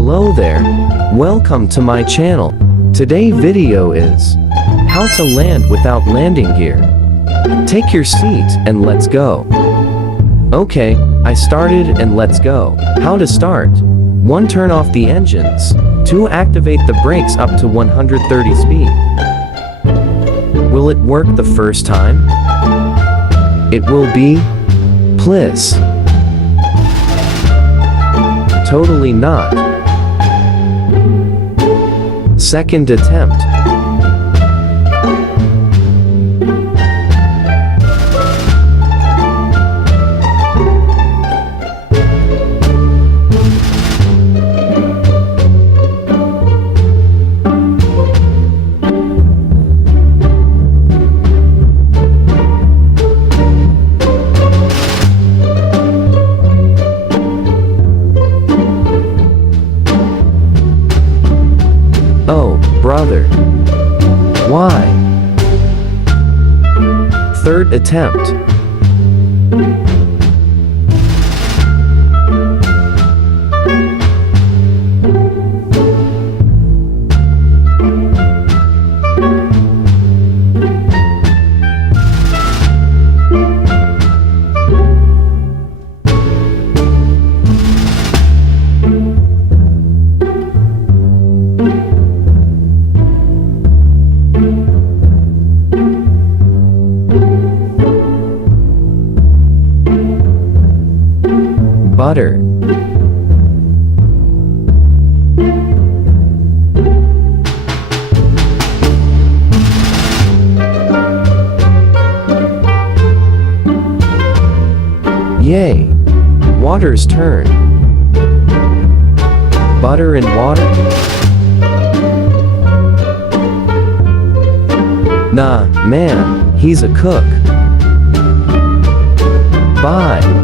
Hello there. Welcome to my channel. Today video is how to land without landing gear. Take your seat and let's go. Okay, I started and let's go. How to start? 1. Turn off the engines. 2. Activate the brakes up to 130 speed. Will it work the first time? It will be Bliss. Totally not. Second attempt. Oh, brother. Why? Third attempt. Butter. Yay! Water's turn. Butter and water? Nah, man, he's a cook. Bye.